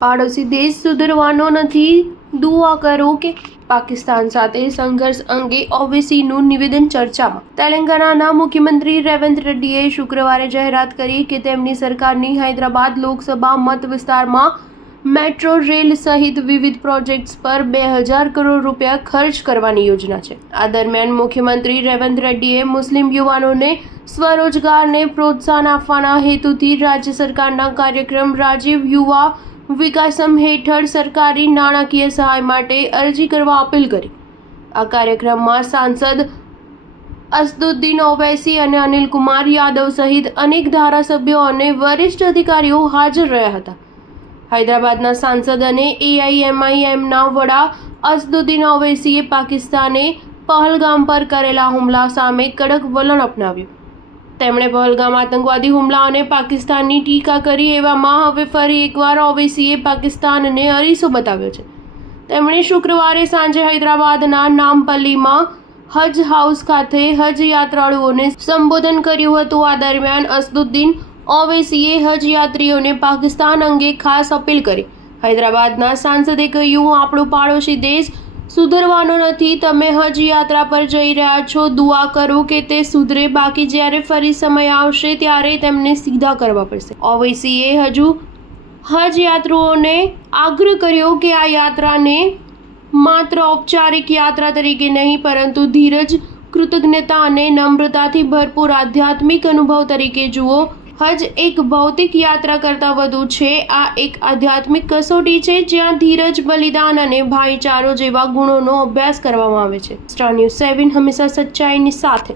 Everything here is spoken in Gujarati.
પાડોશી દેશ સુધરવાનો નથી, દુઆ કરો કે પાકિસ્તાન સાથે સંઘર્ષ અંગે ઓવૈસીનું નિવેદન ચર્ચામાં. તેલંગાણાના મુખ્યમંત્રી રેવંત રેડ્ડીએ શુક્રવારે જાહેરાત કરી કે તેમની સરકારની હૈદરાબાદ લોકસભા મત વિસ્તારમાં મેટ્રો રેલ સહિત વિવિધ પ્રોજેક્ટ્સ પર 2000 કરોડ રૂપિયા ખર્ચ કરવાની યોજના છે. આ દરમિયાન મુખ્યમંત્રી રેવંત રેડ્ડીએ મુસ્લિમ યુવાનોને સ્વરોજગારને પ્રોત્સાહન આપવાના હેતુથી રાજ્ય સરકારના કાર્યક્રમ રાજીવ યુવા વિકાસમ હેઠળ સરકારી નાણાકીય સહાય માટે અરજી કરવા અપીલ કરી. આ કાર્યક્રમમાં સાંસદ અસદુદ્દીન ઓવૈસી અને અનિલ કુમાર યાદવ સહિત અનેક ધારાસભ્યો અને વરિષ્ઠ અધિકારીઓ હાજર રહ્યા હતા. હૈદરાબાદના સાંસદ અને AIMIMના વડા અસદુદ્દીન ઓવૈસીએ પાકિસ્તાને પહલગામ પર કરેલા હુમલા સામે કડક વલણ અપનાવ્યું. તેમણે પહલગામ આતંકવાદી હુમલાઓને પાકિસ્તાનની ટીકા કરી. એવામાં હવે ફરી એકવાર ઓવૈસીએ પાકિસ્તાનને અરીસો બતાવ્યો છે. તેમણે શુક્રવારે સાંજે હૈદરાબાદના નામપલ્લીમાં હજ હાઉસ ખાતે હજ યાત્રાળુઓને સંબોધન કર્યું હતું. આ દરમિયાન અસદુદ્દીન ઓવૈસીએ હજ યાત્રીઓને પાકિસ્તાન અંગે ખાસ અપીલ કરી. હૈદરાબાદના સાંસદે કહ્યું, આપણો પાડોશી દેશ સુધરવાનો નથી. તમે હજ યાત્રા પર જઈ રહ્યા છો, દુઆ કરો કે તે સુધરે. બાકી જ્યારે ફરી સમય આવશે ત્યારે તેમને સીધા કરવા પડશે. ઓવૈસીએ હજ યાત્રીઓને આગ્રહ કર્યો કે આ યાત્રાને માત્ર ઔપચારિક યાત્રા તરીકે નહીં પરંતુ ધીરજ, કૃતજ્ઞતા અને નમ્રતાથી ભરપૂર આધ્યાત્મિક અનુભવ તરીકે જુઓ. હજ એક ભૌતિક યાત્રા કરતાં વધુ છે. આ એક આધ્યાત્મિક કસોટી છે જ્યાં ધીરજ, બલિદાન અને ભાઈચારો જેવા ગુણોનો અભ્યાસ કરવામાં આવે છે. સ્ટાર ન્યૂઝ 7 હંમેશા સચ્ચાઈની સાથે.